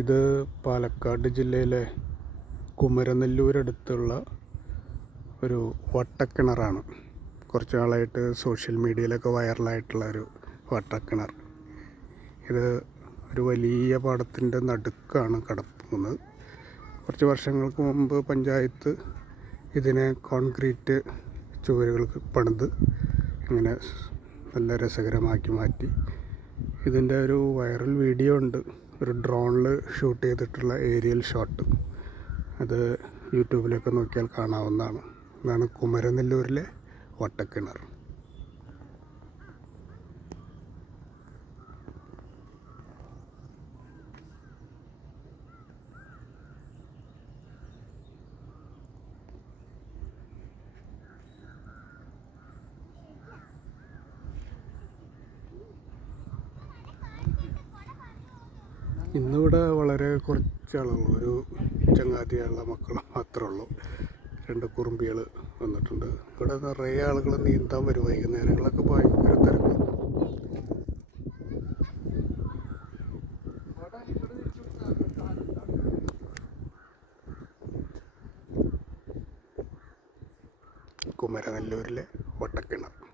ഇത് പാലക്കാട് ജില്ലയിലെ കുമരനെല്ലൂരടുത്തുള്ള ഒരു വട്ടക്കിണറാണ്. കുറച്ച് നാളായിട്ട് സോഷ്യൽ മീഡിയയിലൊക്കെ വൈറലായിട്ടുള്ള ഒരു വട്ടക്കിണർ. ഇത് ഒരു വലിയ പാടത്തിന്റെ നടുക്കാണ് കിടക്കുന്നത്. കുറച്ച് വർഷങ്ങൾക്ക് മുമ്പ് പഞ്ചായത്ത് ഇതിനെ കോൺക്രീറ്റ് ചുവരുകൾക്ക് പണിത് ഇങ്ങനെ നല്ല രസകരമാക്കി മാറ്റി. ഇതിന്റെ ഒരു വൈറൽ വീഡിയോ ഉണ്ട്. ഒരു ഡ്രോണിൽ ഷൂട്ട് ചെയ്തിട്ടുള്ള ഏരിയൽ ഷോട്ട് അത് യൂട്യൂബിലൊക്കെ നോക്കിയാൽ കാണാവുന്നതാണ്. ഇതാണ് കുമരനെല്ലൂരിലെ വട്ടക്കിണർ. ഇന്നിവിടെ വളരെ കുറച്ച് ആളുള്ളൂ ഒരു ചങ്ങാതിയുള്ള മക്കൾ മാത്രമേ ഉള്ളൂ. രണ്ട് കുറുമ്പികൾ വന്നിട്ടുണ്ട്. ഇവിടെ നിറയെ ആളുകൾ നീന്താൻ വരും. വൈകുന്നേരങ്ങളൊക്കെ ഭയങ്കര തിരക്കാണ് കുമരനെല്ലൂരിലെ വട്ടക്കിണർ.